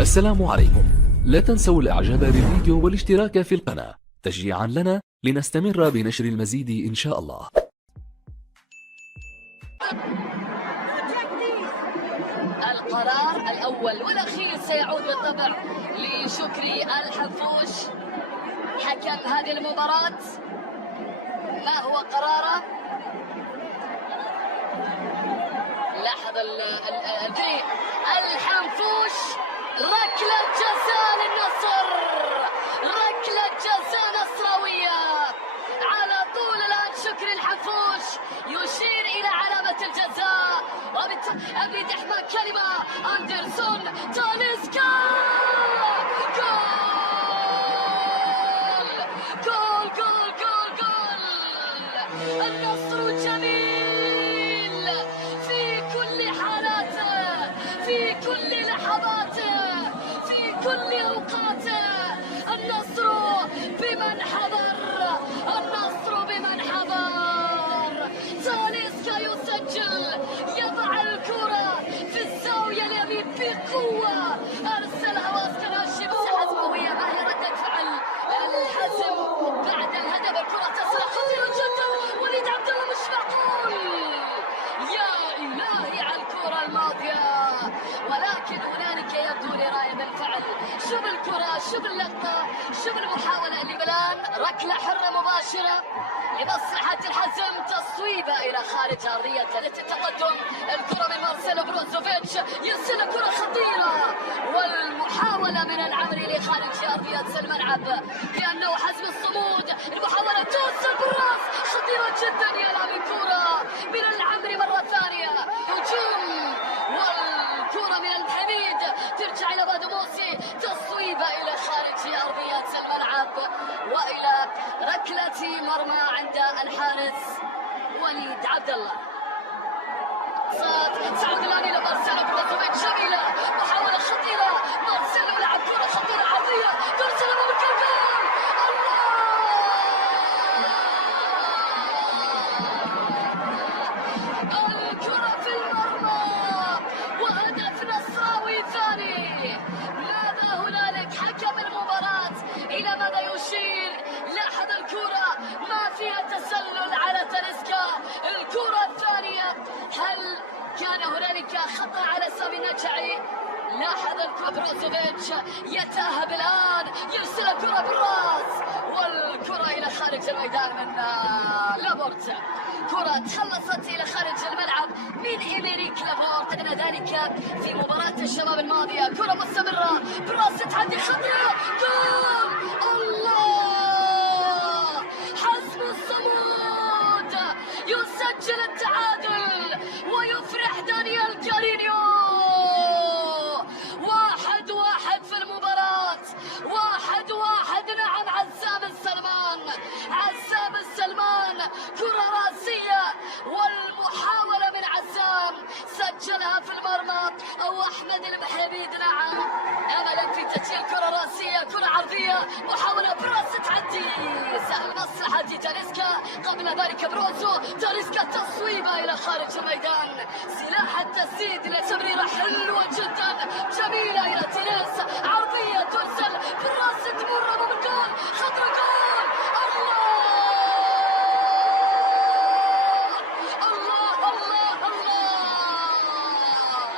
السلام عليكم. لا تنسوا الاعجاب بالفيديو والاشتراك في القناة تشجيعا لنا لنستمر بنشر المزيد ان شاء الله. القرار الأول والأخير سيعود بالطبع لشكري الحنفوش حكم هذه المباراة. ما هو قراره؟ لاحظ الحنفوش، ركلة جزاء للنصر، ركلة جزاء نصراوية على طول. الآن شكري الحنفوش يشير إلى علامة الجزاء، أريد إحماء كلمة. أندرسون تاليسكا، جول جول جول جول جول. النصر جميل في كل حالاته، في كل لحظاته، في كل أوقاته. النصر بمن حضر، النصر بمن حضر. تاليسكا يسجل، يضع الكرة في الزاوية اليمين بقوة، أرسلها واسكن هاشم حزم، وهي معي ردة فعل الحزم بعد الهدف. الكرة تصل خطيرة جدا، وليد عبد الله مش معقول، يا إلهي على الكرة الماضية، ولكن هنالك يبدو لرأي بالفعل. شوف الكرة، شوف اللقطة، شوف المحاولة اللي بالآن ركلة حرة مباشرة لمصلحة الحزم، تصويبة إلى خارج أرضية التقدم. الكرة من مارسيلو بروزوفيتش، يرسل كرة خطيرة، والمحاولة من العمري لخارج أرضية الملعب لأنه حزم الصمود. المحاولة توصل بالراس، خطيرة جدا. يلعب الكرة من العمري مرة ثانية، هجوم، والكرة من الحميد ترجع إلى بادو موسي، تصويبة إلى خارج أرضية الملعب وإلى ركلة مرمى عند الحارس وليد عبد الله. تعود الآن إلى مارسيلو بروزوفيتش، جميلة، محاولة خطيرة. مارسيلو لعب كرة خطيرة عرضية ترسل أمام الجول. الله، الكرة في المرمى وهدف نصراوي ثاني. ماذا هنالك؟ حكم المباراة إلى ماذا يشير؟ لاحظ الكرة ما فيها تسلل على تاليسكا. الكرة الثانية، هل كان هنالك خطأ على سامي النجعي؟ لاحظ الكرة، بروزوفيتش يتأهب الآن، يرسل الكرة بالراس، والكرة إلى خارج الميدان من لابورت. كرة تخلصت إلى خارج الملعب من إيميريك لابورت، أدنى ذلك في مباراة الشباب الماضية. كرة مستمرة بالراس، تحدي خطيرة، جول. الله، حزم الصمود يسجل التعادل ويفرح دانيال كارينيو. 1-1 في المباراة، 1-1. نعم، عزام السلمان، عزام السلمان، كرة راسية، والمحاولة من عزام سجلها في المرمى، أو أحمد المحميد. نعم، أملا في تسجيل كرة راسية، كرة عرضية، محاولة براس تعدي سهل مصلحة تاليسكا. قبل ذلك بروزو، تاليسكا تصويبة إلى خارج الميدان، سلاح التسديد لتمريرة حلوة جدا جميلة إلى تيليس، عرضية ترسل بالراس، تمر أمام الجول، خطر جول. الله الله الله الله،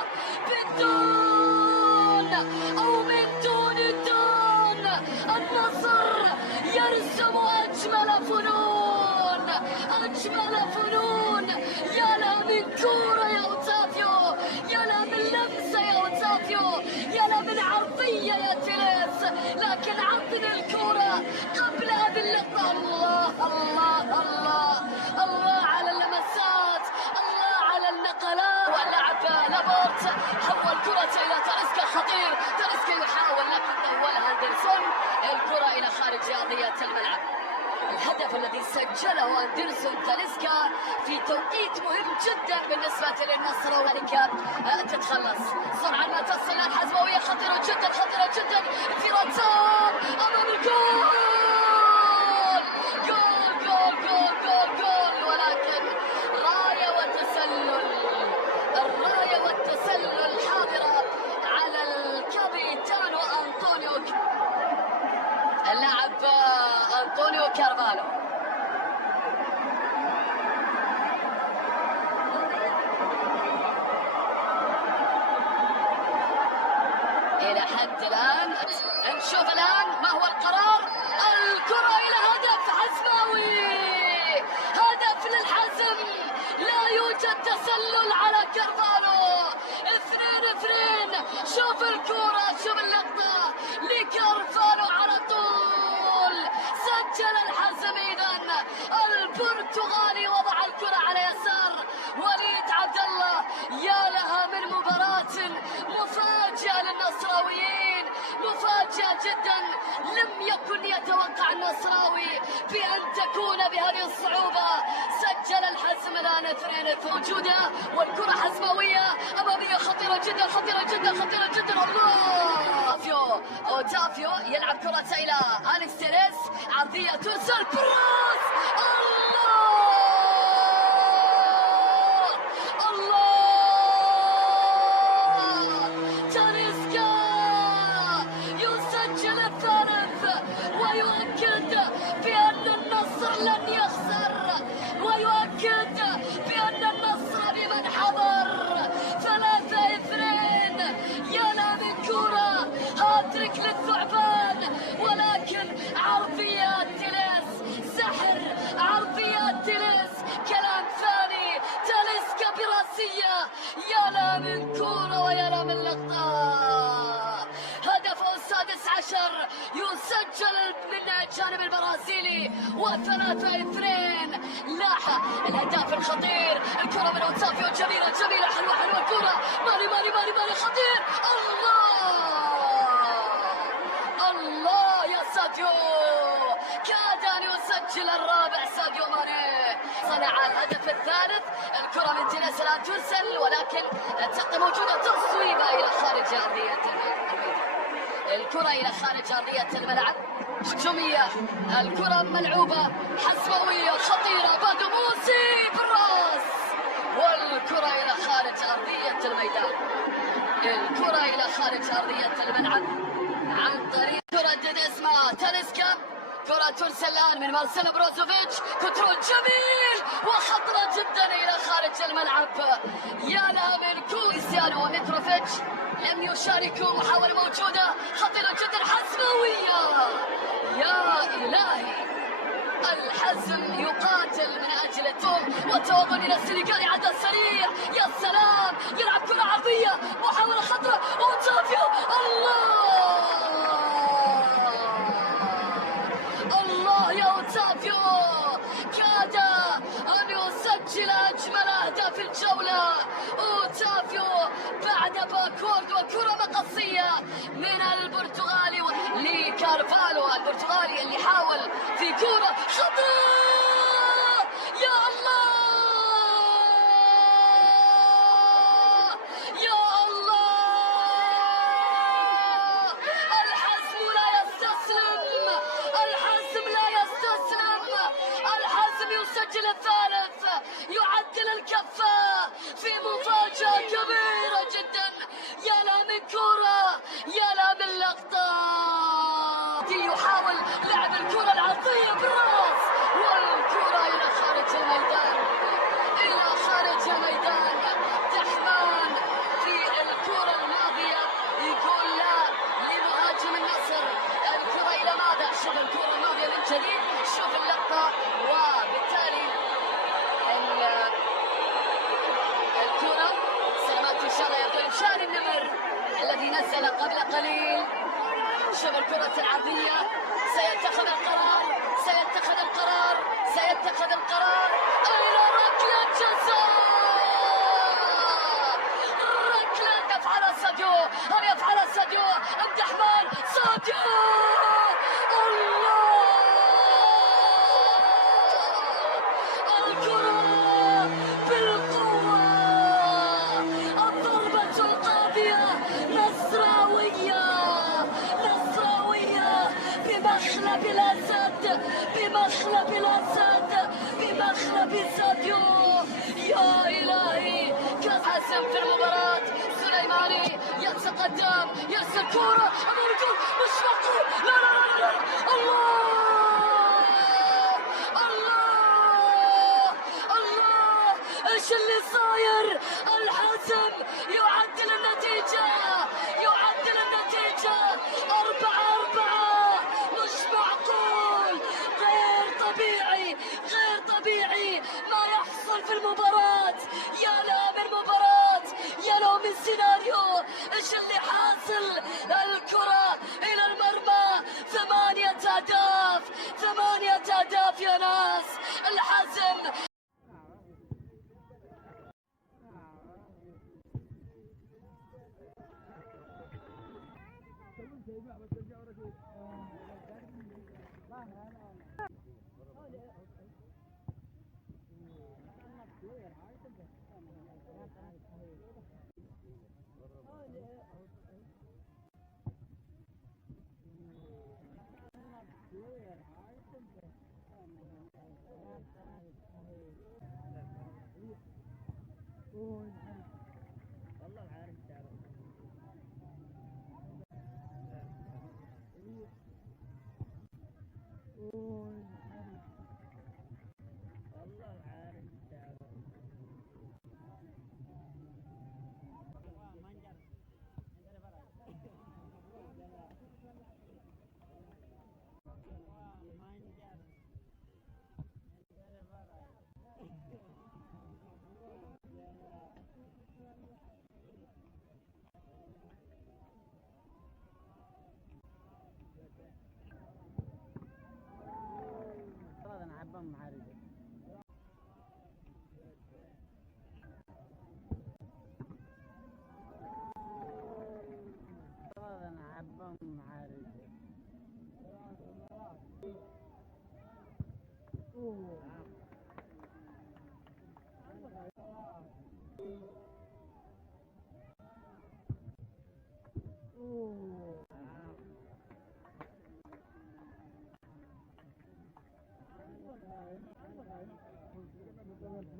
بالدون أو من دون الدون، النصر يرسم أجمل فنون، أجمل فنون. يا لا من كورة يا أوتافيو، يا لا من لمسة يا أوتافيو، يا لا من عرضية يا تيليس، لكن عطني الكورة قبل هذه اللقطة. الله الله الله الله على اللمسات، الله على النقلات. واللاعب لابورت حول كرة إلى تاليسكا، خطير، تاليسكا يحاول لكن أولها أندرسون، الكرة إلى خارج أرضية الملعب. الهدف الذي سجله أندرسون تاليسكا في توقيت مهم جدا بالنسبة للنصر، وذلك تتخلص سرعة ما تصل الحزموية، خطيرة جدا، خطيرة جدا، انفراد تام أمام الجول، جول جول جول جول جول. ولكن راية وتسلل، الراية والتسلل حاضرة على الكابيتان إلى حد الآن. نشوف الآن ما هو القرار. الكرة إلى هدف حسماوي، هدف للحزم، لا يوجد تسلل على كارفالو. 2-2. شوف الكرة، شوف اللقطة لكارفالو على طول، سجل الحزم. إذن البرتغالي وضع الكرة على يسار وليد عبد الله. يا لها من مباراة مفاجئة للنصراويين، مفاجئة جدا. لم يكن يتوقع النصراوي بأن تكون بهذه الصعوبة. سجل الحزم الآن 2 موجودة، والكرة حزماوية أمامية خطيرة جدا، خطيرة جدا، خطيرة جدا. الله، أوتافيو يلعب كرة إلى أليكس تيريز، عرضية ترسل، براس. يسجل الثالث ويؤكد بأن النصر لن يخسر، ويؤكد بأن النصر بمن حضر. 3-2. يلا من كرة هاتريك للثعبان، ولكن عرضيات تيليس سحر، عرضيات تيليس كلام ثاني. تاليسكا براسية، يلا من كرة ويلا من لقطة. هدفه السادس عشر يسجل من الجانب البرازيلي، و3-2. لاحق الهداف الخطير، الكرة من اوتافيو، جميلة جميلة، حلوة حلوة الكرة. ماري ماري ماري ماري خطير. الله يا ساديو، كاد أن يسجل الرابع ساديو ماني. صنع الهدف الثالث. الكرة من تينيس الآن ترسل، ولكن تبقى موجودة، تصويبة إلى خارج أرضية الملعب. الكرة إلى خارج أرضية الملعب، هجومية، الكرة ملعوبة، حسماوية خطيرة، بادو موسي بالراس، والكرة إلى خارج أرضية الميدان. الكرة إلى خارج أرضية الملعب عن طريق كرة ديديسما. تاليسكا، كرة ترسل الآن من مارسيلو بروزوفيتش، كنترول جميل وخطرة جدا إلى خارج الملعب. يا لها من كريستيانو وميتروفيتش لم يشاركوا، محاولة موجودة خطيرة جدا، حسماوية. يا إلهي، الحزم يقاتل من أجل التوب والتوغل إلى السنغالي. عدى سريع، يا سلام، يلعب كرة عرضية، محاولة خطرة، أوتافيو. الله يا أوتافيو، كاد أن يسجل أجمل أهداف الجولة. أوتافيو بعد باكورد وكرة مقصية من البرتغالي لكارفالو البرتغالي اللي حاول في كرة خطيرة. يا الله، يا الله، الحزم لا يستسلم، الحزم لا يستسلم، الحزم يسجل الثالث، يعدل الكفة في مفاجأة كبيرة جدا. يا لا من كرة، يا لا من لقطة، يحاول لعب الكرة العرضية بالراس، والكرة إلى خارج الميدان، إلى خارج الميدان. تحمان في الكرة الماضية يقول لا لمهاجم النصر. الكرة إلى ماذا؟ شوف الكرة الماضية من جديد، شوف اللقطة، وبالتالي الكرة سلامات إن شاء الله يبدو إبشار النمر الذي نزل قبل قليل. شوف الكرة العرضية، سيتخذ القرار، سيتخذ القرار، سيتخذ القرار. إلى ركلة جزاء، ركلة يفعلها ساديو، هل يفعلها ساديو؟ عبد الرحمن ساديو، الله، الكرة بالقوة، الضربة القاضية، نصراوية، نصراوية بمخلب الأسد، بمخلب الأسد، بمخلب ساديو. يا إلهي، كحسم في المباراة. سليماني يتقدم، يرسل كرة أمام الجول، مش معقول، لا لا لا لا، الله، الله، الله، ايش اللي صاير؟ الحزم يعدل النتيجة، يعدل النتيجة. الكرة إلى المرمى. 8 أهداف، 8 أهداف يا ناس. الحزم.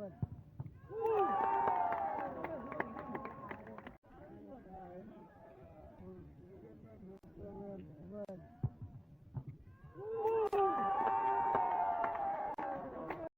Bye.